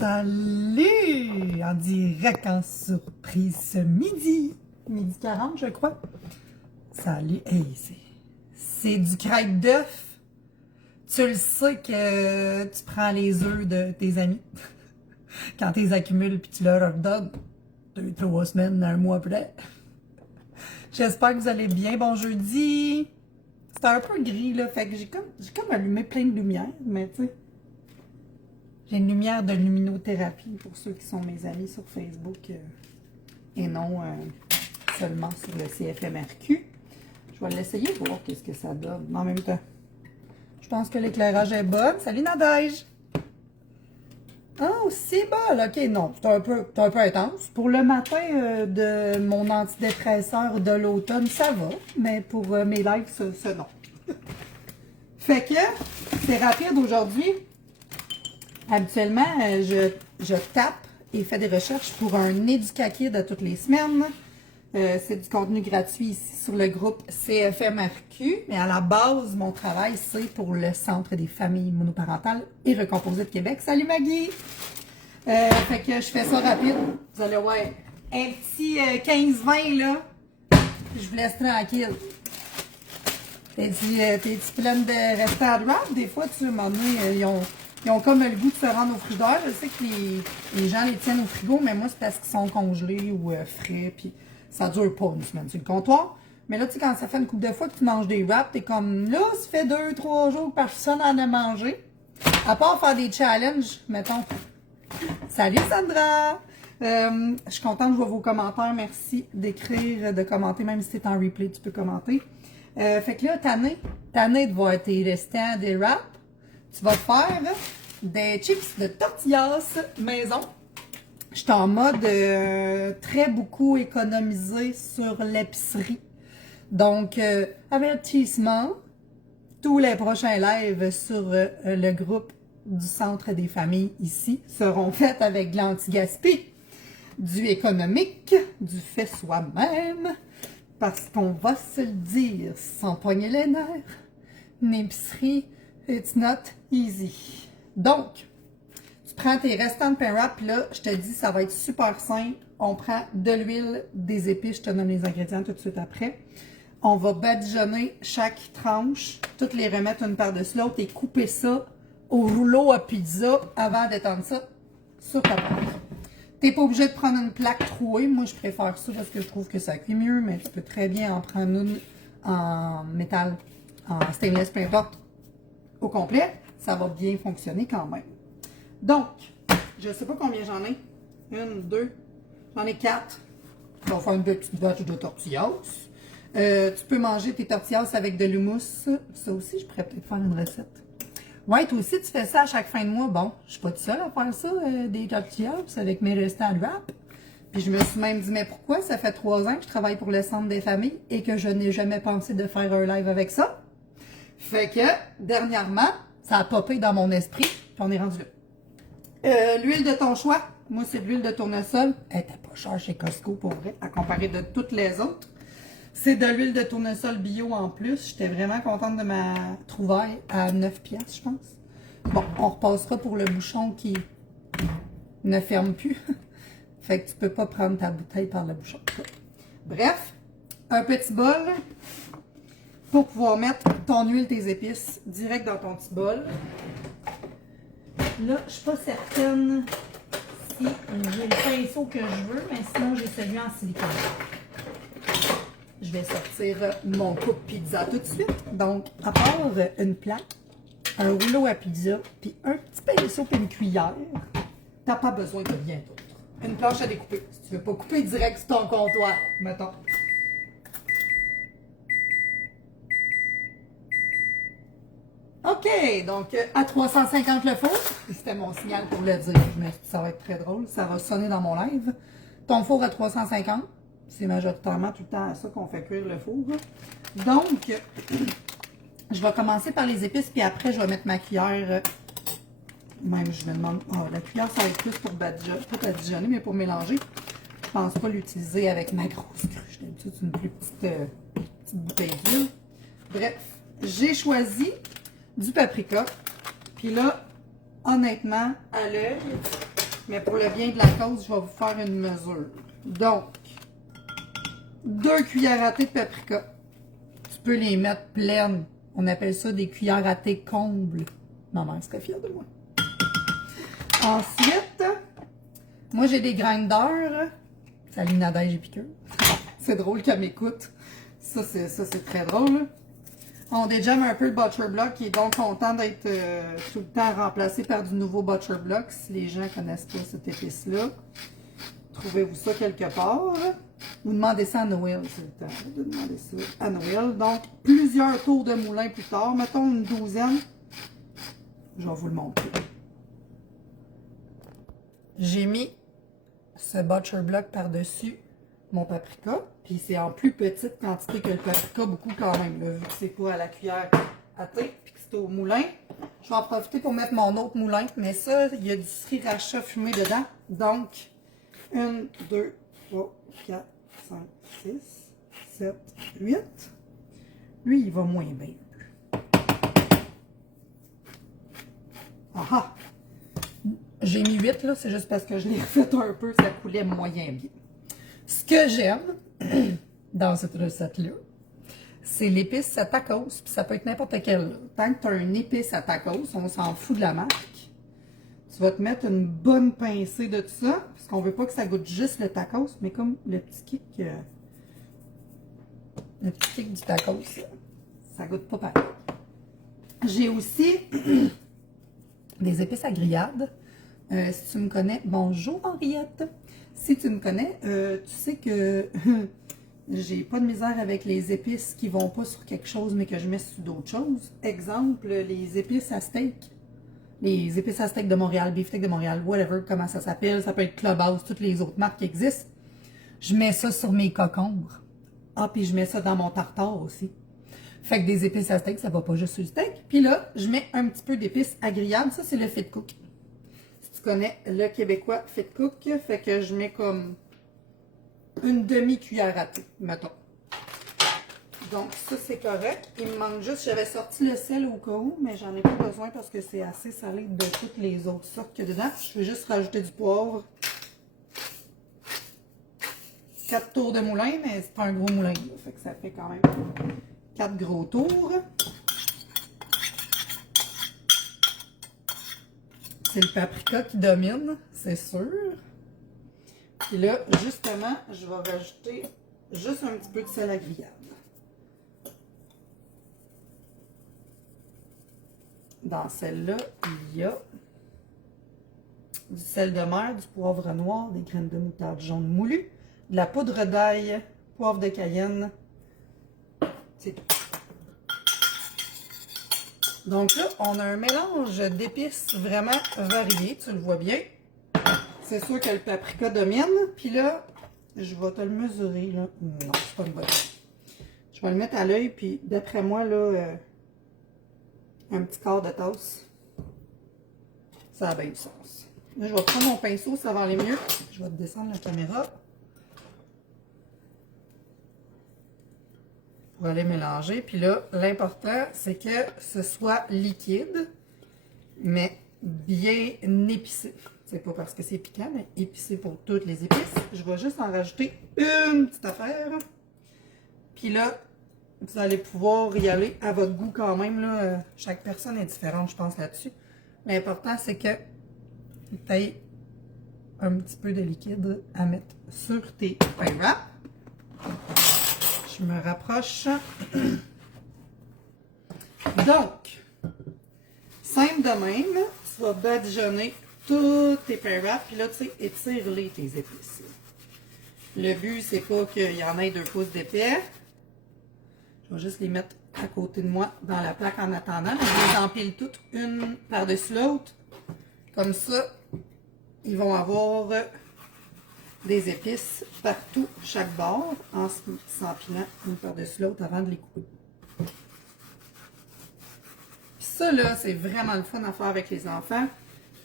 Salut! En direct en surprise ce midi. Midi 40, je crois. Salut! Hey, c'est du crêpe d'œuf. Tu le sais que tu prends les œufs de tes amis. Quand tu les accumules puis tu leur redonnes 2-3 semaines, un mois après. J'espère que vous allez bien. Bon jeudi! C'était un peu gris, là. Fait que j'ai comme allumé plein de lumière, mais tu sais. J'ai une lumière de luminothérapie pour ceux qui sont mes amis sur Facebook et non seulement sur le CFMRQ. Je vais l'essayer pour voir qu'est-ce que ça donne. En même temps, je pense que l'éclairage est bon. Salut Nadège! Oh, c'est bon! Ok, non, c'est un peu intense. Pour le matin de mon antidépresseur de l'automne, ça va. Mais pour mes lives, ça non. Fait que c'est rapide aujourd'hui. Habituellement, je tape et fais des recherches pour un éducakid à toutes les semaines. C'est du contenu gratuit ici sur le groupe CFMRQ. Mais à la base, mon travail, c'est pour le Centre des familles monoparentales et recomposées de Québec. Salut Maggie! Fait que je fais ça rapide. Vous allez voir, un petit 15-20 là, puis je vous laisse tranquille. T'es-tu pleine de rester à droite? Des fois, tu m'as donné, ils ont comme le goût de se rendre au frigidaire. Je sais que les gens les tiennent au frigo, mais moi, c'est parce qu'ils sont congelés ou frais, puis ça dure pas une semaine sur le comptoir. Mais là, tu sais, quand ça fait une couple de fois que tu manges des wraps, t'es comme, là, ça fait 2-3 jours que personne en a mangé. À part faire des challenges, mettons. Salut Sandra! Je suis contente de voir vos commentaires. Merci d'écrire, de commenter, même si c'est en replay, tu peux commenter. Fait que là, tanné de voir tes restants des wraps. Tu vas te faire des chips de tortillas maison. Je suis en mode très beaucoup économisé sur l'épicerie. Donc, avertissement, tous les prochains lives sur le groupe du Centre des familles ici seront faits avec de l'anti-gaspi, du économique, du fait soi-même, parce qu'on va se le dire, sans poigner les nerfs, une épicerie, it's not easy. Donc, tu prends tes restants de pain wrap, puis là, je te dis, ça va être super simple. On prend de l'huile, des épices, je te donne les ingrédients tout de suite après. On va badigeonner chaque tranche, toutes les remettre une par-dessus l'autre et couper ça au rouleau à pizza avant d'étendre ça sur ta plaque. T'es pas obligé de prendre une plaque trouée. Moi, je préfère ça parce que je trouve que ça cuit mieux, mais tu peux très bien en prendre une en métal, en stainless, peu importe, au complet. Ça va bien fonctionner quand même. Donc, je sais pas combien j'en ai. 1, 2, j'en ai 4. On va faire une petite batch de tortillas. Tu peux manger tes tortillas avec de l'houmous. Ça aussi, je pourrais peut-être faire une recette. Ouais, toi aussi, tu fais ça à chaque fin de mois. Bon, je suis pas toute seule à faire ça, des tortillas avec mes restants de wrap. Puis je me suis même dit, mais pourquoi? Ça fait 3 ans que je travaille pour le Centre des familles et que je n'ai jamais pensé de faire un live avec ça. Fait que, dernièrement, ça a popé dans mon esprit, puis on est rendu là. L'huile de ton choix. Moi, c'est de l'huile de tournesol. Elle était pas chère chez Costco, pour vrai, à comparer de toutes les autres. C'est de l'huile de tournesol bio en plus. J'étais vraiment contente de ma trouvaille à 9 piastres, je pense. Bon, on repassera pour le bouchon qui ne ferme plus. Fait que tu peux pas prendre ta bouteille par le bouchon. Bref, un petit bol pour pouvoir mettre ton huile, tes épices direct dans ton petit bol. Là, je suis pas certaine si j'ai le pinceau que je veux, mais sinon j'ai celui en silicone. Je vais sortir mon coupe pizza tout de suite. Donc, à part une plaque, un rouleau à pizza, puis un petit pinceau et une cuillère, t'as pas besoin de rien d'autre. Une planche à découper. Si tu veux pas couper direct sur ton comptoir, mettons. OK, donc à 350 le four. C'était mon signal pour le dire. Mais ça va être très drôle. Ça va sonner dans mon live. Ton four à 350. C'est majoritairement tout le temps à ça qu'on fait cuire le four. Donc, je vais commencer par les épices, puis après, je vais mettre ma cuillère. Même, je me demande. Oh, la cuillère, ça va être plus pour badigeonner, pas badigeonner, mais pour mélanger. Je pense pas l'utiliser avec ma grosse cruche. D'habitude, c'est une plus petite bouteille d'huile. Bref, j'ai choisi du paprika. Puis là, honnêtement, à l'œil, Mais pour le bien de la cause, je vais vous faire une mesure. Donc, 2 cuillères à thé de paprika. Tu peux les mettre pleines. On appelle ça des cuillères à thé combles. Ma mère serait fière de moi. Ensuite, moi j'ai des grinders. Salut Nadège et Piqueux. C'est drôle qu'elle m'écoute. Ça, c'est très drôle. On déjamme un peu le Butcher Block qui est donc content d'être tout le temps remplacé par du nouveau Butcher Block. Si les gens ne connaissent pas cette épice-là, trouvez-vous ça quelque part. Vous demandez ça à Noël, c'est le temps de demander ça à Noël. Donc, plusieurs tours de moulin plus tard, mettons une douzaine. Je vais vous le montrer. J'ai mis ce Butcher Block par-dessus mon paprika. Puis c'est en plus petite quantité que le paprika, beaucoup quand même, là, vu que c'est pas à la cuillère à thé, puis que c'est au moulin. Je vais en profiter pour mettre mon autre moulin, mais ça, il y a du sriracha fumé dedans. Donc, 1, 2, 3, 4, 5, 6, 7, 8. Lui, il va moins bien. Ah ah! J'ai mis 8, là, c'est juste parce que je l'ai refait un peu, ça coulait moyen bien. Ce que j'aime dans cette recette-là, c'est l'épice à tacos, puis ça peut être n'importe quelle. Là. Tant que tu as une épice à tacos, on s'en fout de la marque. Tu vas te mettre une bonne pincée de tout ça, parce qu'on veut pas que ça goûte juste le tacos, mais comme le petit kick du tacos, ça goûte pas pareil. J'ai aussi des épices à grillade. Si tu me connais, bonjour Henriette. Si tu me connais, tu sais que j'ai pas de misère avec les épices qui vont pas sur quelque chose, mais que je mets sur d'autres choses. Exemple, les épices à steak. Les épices à steak de Montréal, beefsteak de Montréal, whatever, comment ça s'appelle. Ça peut être Clubhouse, toutes les autres marques qui existent. Je mets ça sur mes concombres. Ah, puis je mets ça dans mon tartare aussi. Fait que des épices à steak, ça va pas juste sur le steak. Puis là, je mets un petit peu d'épices à grillade. Ça, c'est le Fit Cook. Tu connais le québécois Fit Cook, fait que je mets comme une demi-cuillère à thé, mettons. Donc ça c'est correct. Il me manque juste, j'avais sorti le sel au cas où, mais j'en ai pas besoin parce que c'est assez salé de toutes les autres sortes qu'il y a dedans. Je vais juste rajouter du poivre. 4 tours de moulin, mais c'est pas un gros moulin, là, fait que ça fait quand même 4 gros tours. C'est le paprika qui domine, c'est sûr. Puis là, justement, je vais rajouter juste un petit peu de sel à grillade. Dans celle-là, il y a du sel de mer, du poivre noir, des graines de moutarde jaune moulues, de la poudre d'ail, poivre de cayenne. C'est tout. Donc là, on a un mélange d'épices vraiment varié, tu le vois bien. C'est sûr que le paprika domine. Puis là, je vais te le mesurer. Là. Non, c'est pas une bonne idée. Je vais le mettre à l'œil, puis d'après moi, là, un petit quart de tasse. Ça a bien du sens. Là, je vais prendre mon pinceau, ça va aller mieux. Je vais te descendre la caméra. Pour aller mélanger. Puis là, l'important, c'est que ce soit liquide, mais bien épicé. C'est pas parce que c'est piquant, mais épicé pour toutes les épices. Je vais juste en rajouter une petite affaire. Puis là, vous allez pouvoir y aller à votre goût quand même. Là. Chaque personne est différente, je pense, là-dessus. L'important, c'est que tu aies un petit peu de liquide à mettre sur tes pain wraps. Je me rapproche. Donc, simple de même, tu vas badigeonner tous tes pain wraps, puis là, tu sais, étire-les tes épices. Le but, c'est pas qu'il y en ait 2 pouces d'épais. Je vais juste les mettre à côté de moi dans la plaque en attendant. Je les empile toutes une par-dessus l'autre. Comme ça, ils vont avoir des épices partout, chaque bord, en s'empilant une par-dessus l'autre avant de les couper. Puis ça, là, c'est vraiment le fun à faire avec les enfants.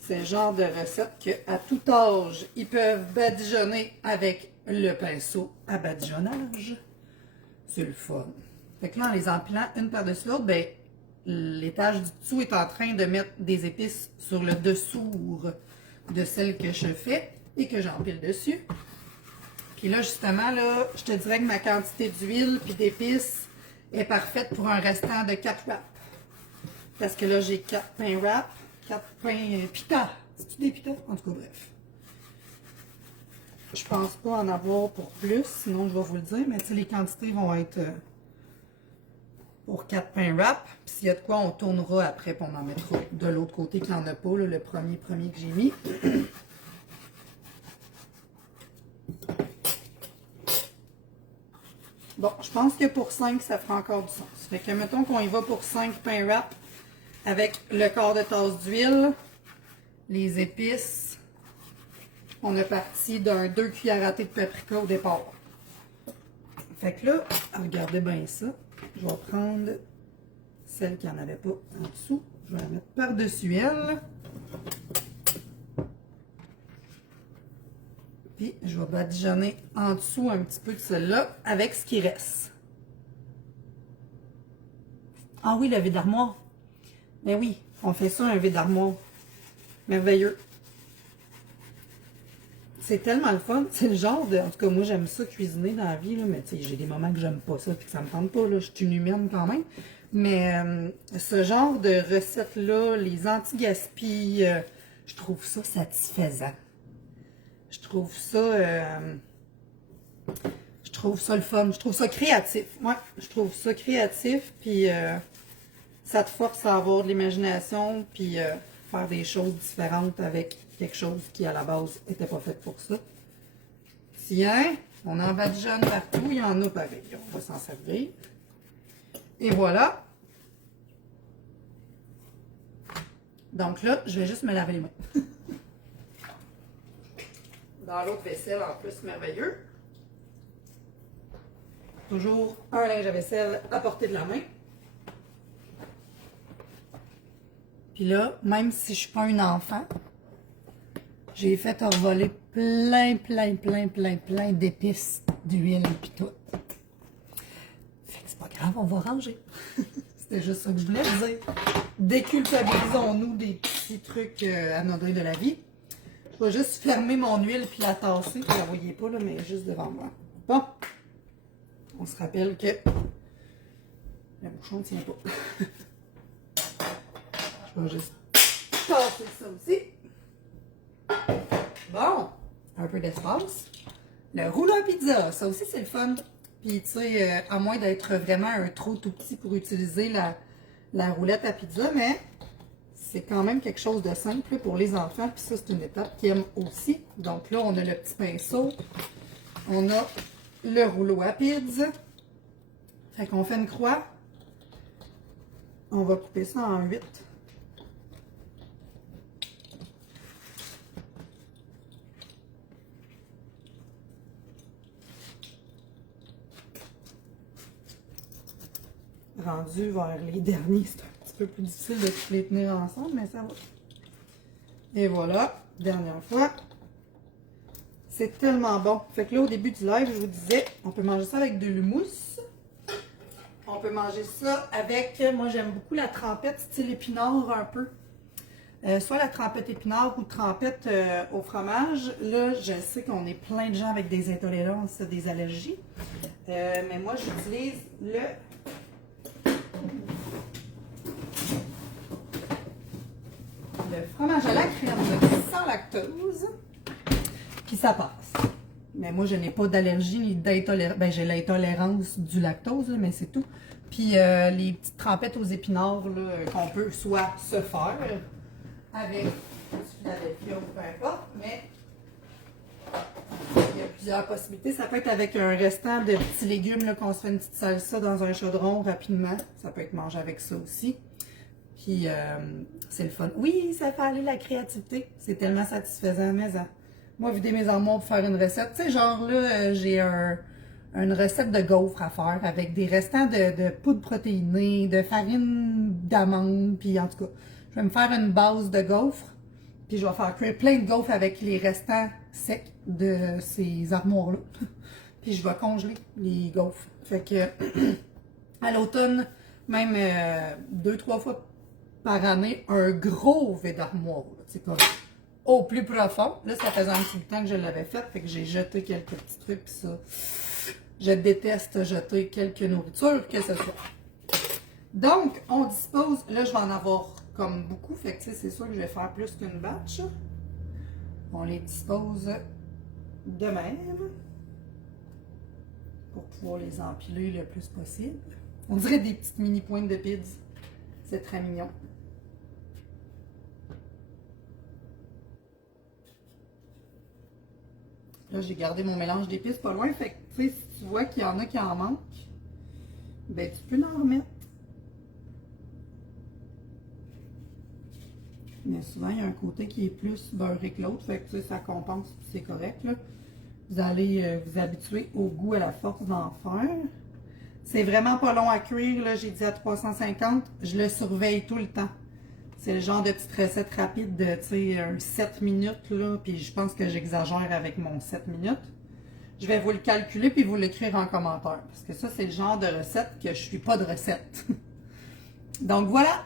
C'est le genre de recette qu'à tout âge, ils peuvent badigeonner avec le pinceau à badigeonnage. C'est le fun. Fait que là, en les empilant une par-dessus l'autre, ben, l'étage du dessous est en train de mettre des épices sur le dessous de celle que je fais et que j'empile dessus. Puis là, justement, là, je te dirais que ma quantité d'huile puis d'épices est parfaite pour un restant de 4 wraps. Parce que là, j'ai 4 pains wraps, 4 pains pita. C'est-tu des pita? En tout cas, bref. Je pense pas en avoir pour plus, sinon je vais vous le dire, mais tu sais, les quantités vont être pour 4 pains wraps. Puis s'il y a de quoi, on tournera après, puis on en mettra de l'autre côté qu'il n'y en a pas, là, le premier que j'ai mis. Bon, je pense que pour 5, ça fera encore du sens. Fait que mettons qu'on y va pour 5 pains wraps avec le quart de tasse d'huile, les épices. On est parti d'un 2 cuillères à thé de paprika au départ. Fait que là, regardez bien ça. Je vais prendre celle qui n'en avait pas en dessous. Je vais la mettre par-dessus elle. Puis, je vais badigeonner en dessous un petit peu de celle-là avec ce qui reste. Ah oui, le vide d'armoire. Ben oui, on fait ça, un vide d'armoire. Merveilleux. C'est tellement le fun. C'est le genre de... En tout cas, moi, j'aime ça cuisiner dans la vie, là, mais tu sais, j'ai des moments que j'aime pas ça puis que ça me tente pas, là. Je suis une humaine quand même. Mais ce genre de recettes-là, les anti-gaspi, je trouve ça satisfaisant. Je trouve ça le fun. Je trouve ça créatif. Ouais, je trouve ça créatif, puis ça te force à avoir de l'imagination, puis faire des choses différentes avec quelque chose qui, à la base, n'était pas fait pour ça. Tiens, on en badigeonne partout, il y en a pareil. On va s'en servir. Et voilà. Donc là, je vais juste me laver les mains. Dans l'autre vaisselle, en plus, merveilleux. Toujours un linge à vaisselle à portée de la main. Puis là, même si je suis pas une enfant, j'ai fait envoler plein d'épices, d'huile et puis tout. Fait que c'est pas grave, on va ranger. C'était juste ça que je voulais dire. Déculpabilisons-nous des petits trucs anodins de la vie. Je vais juste fermer mon huile puis la tasser. Vous la voyez pas là, mais juste devant moi. Bon. On se rappelle que le bouchon ne tient pas. Je vais juste tasser ça aussi. Bon. Un peu d'espace. Le rouleau à pizza. Ça aussi, c'est le fun. Puis, tu sais, à moins d'être vraiment un trop tout petit pour utiliser la roulette à pizza, mais c'est quand même quelque chose de simple pour les enfants. Puis ça, c'est une étape qu'ils aiment aussi. Donc là, on a le petit pinceau. On a le rouleau à pizza. Fait qu'on fait une croix. On va couper ça en 8. Rendu vers les derniers, c'est un petit peu plus difficile de les tenir ensemble, mais ça va. Et voilà, dernière fois. C'est tellement bon. Fait que là, au début du live, je vous disais, on peut manger ça avec de l'houmous. On peut manger ça avec, moi j'aime beaucoup la trempette style épinard un peu. Soit la trempette épinard ou trempette au fromage. Là, je sais qu'on est plein de gens avec des intolérances, des allergies. Mais moi, j'utilise le fromage à la crème sans lactose. Puis ça passe. Mais moi, je n'ai pas d'allergie ni d'intolérance. Ben, j'ai l'intolérance du lactose, là, mais c'est tout. Puis les petites trempettes aux épinards qu'on peut soit se faire avec du Philadelphia ou peu importe, mais il y a plusieurs possibilités. Ça peut être avec un restant de petits légumes qu'on se fait une petite salsa dans un chaudron rapidement. Ça peut être mangé avec ça aussi. Puis c'est le fun. Oui, ça fait aller la créativité. C'est tellement satisfaisant, mais moi, vider mes armoires pour faire une recette. Tu sais, genre là, j'ai une recette de gaufres à faire avec des restants de poudre protéinée, de farine d'amande, puis en tout cas, je vais me faire une base de gaufres, puis je vais faire cuire plein de gaufres avec les restants secs de ces armoires-là. Puis je vais congeler les gaufres. Fait que à l'automne, même 2-3 fois par année, un gros vide d'armoire. C'est comme au plus profond. Là, ça faisait un petit bout de temps que je l'avais fait, fait que j'ai jeté quelques petits trucs, puis ça, je déteste jeter quelques nourritures, que ce soit. Donc, on dispose, là, je vais en avoir comme beaucoup, fait que c'est sûr que je vais faire plus qu'une batch. On les dispose de même pour pouvoir les empiler le plus possible. On dirait des petites mini pointes de pizza. C'est très mignon. Là, j'ai gardé mon mélange d'épices pas loin. Fait que, tu sais, si tu vois qu'il y en a qui en manquent, ben, tu peux en remettre. Mais souvent, il y a un côté qui est plus beurré que l'autre. Fait que, tu sais, ça compense, c'est correct, là. Vous allez vous habituer au goût à la force d'en faire. C'est vraiment pas long à cuire, là. J'ai dit à 350. Je le surveille tout le temps. C'est le genre de petite recette rapide de, tu sais, 7 minutes, là. Puis je pense que j'exagère avec mon 7 minutes. Je vais vous le calculer puis vous l'écrire en commentaire. Parce que ça, c'est le genre de recette que je suis pas de recette. Donc voilà.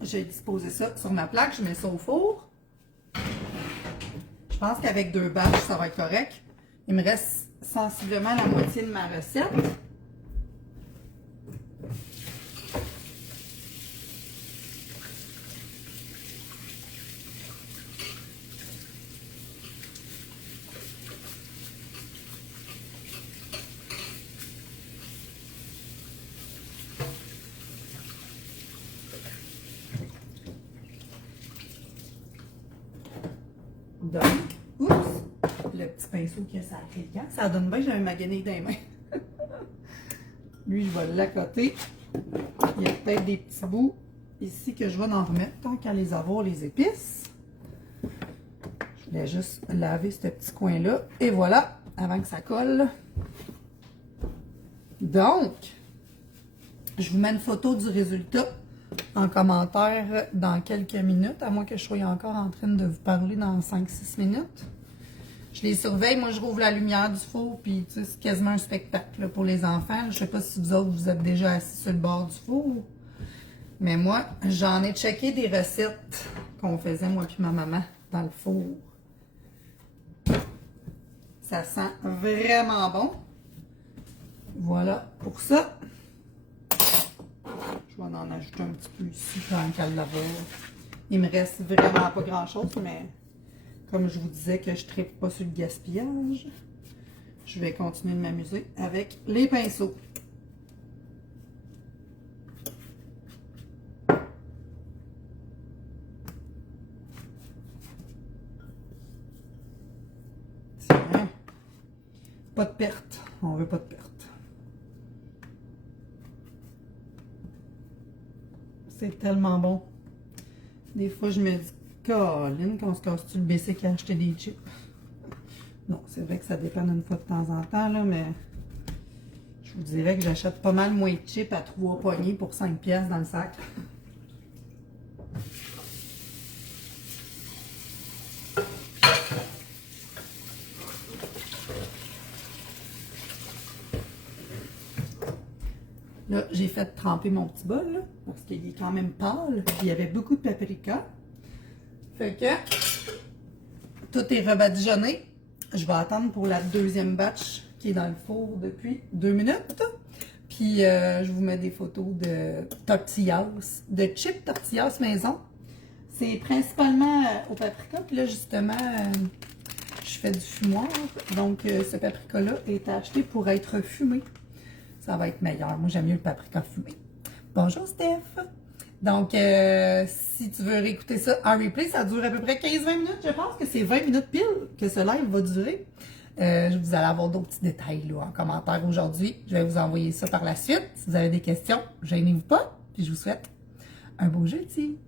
J'ai disposé ça sur ma plaque. Je mets ça au four. Je pense qu'avec 2 batches, ça va être correct. Il me reste sensiblement la moitié de ma recette. Donc, oups, le petit pinceau qui a sa cliquant, ça donne bien, j'avais ma guenille dans les mains. Lui, je vais l'accoter. Il y a peut-être des petits bouts ici que je vais en remettre tant qu'à les avoir, les épices. Je voulais juste laver ce petit coin-là. Et voilà, avant que ça colle. Donc, je vous mets une photo du résultat en commentaire dans quelques minutes, à moins que je sois encore en train de vous parler dans 5-6 minutes. Je les surveille, moi je rouvre la lumière du four, puis tu sais, c'est quasiment un spectacle là, pour les enfants. Je sais pas si vous autres, vous êtes déjà assis sur le bord du four, mais moi, j'en ai checké des recettes qu'on faisait, moi puis ma maman, dans le four. Ça sent vraiment bon. Voilà pour ça. Je vais en ajouter un petit peu ici dans qu'à l'avoir. Il me reste vraiment pas grand chose, mais comme je vous disais que je ne tripe pas sur le gaspillage, je vais continuer de m'amuser avec les pinceaux. Tiens. Pas de perte. On veut pas de perte. C'est tellement bon. Des fois, je me dis, Caroline, qu'on se casse-tu le BC à acheter des chips? Non, c'est vrai que ça dépend une fois de temps en temps, là, mais je vous dirais que j'achète pas mal moins de chips à 3 poignées pour 5 pièces dans le sac. Là, j'ai fait tremper mon petit bol, là, parce qu'il est quand même pâle. Il y avait beaucoup de paprika. Fait que tout est rebadigeonné. Je vais attendre pour la deuxième batch qui est dans le four depuis 2 minutes. Puis je vous mets des photos de tortillas, de chips tortillas maison. C'est principalement au paprika. Puis là, justement, je fais du fumoir. Donc, ce paprika-là est acheté pour être fumé. Ça va être meilleur. Moi, j'aime mieux le paprika fumé. Bonjour, Steph! Donc, si tu veux réécouter ça en replay, ça dure à peu près 15-20 minutes. Je pense que c'est 20 minutes pile que ce live va durer. Vous allez avoir d'autres petits détails là, en commentaire aujourd'hui. Je vais vous envoyer ça par la suite. Si vous avez des questions, gênez-vous pas. Puis je vous souhaite un beau jeudi.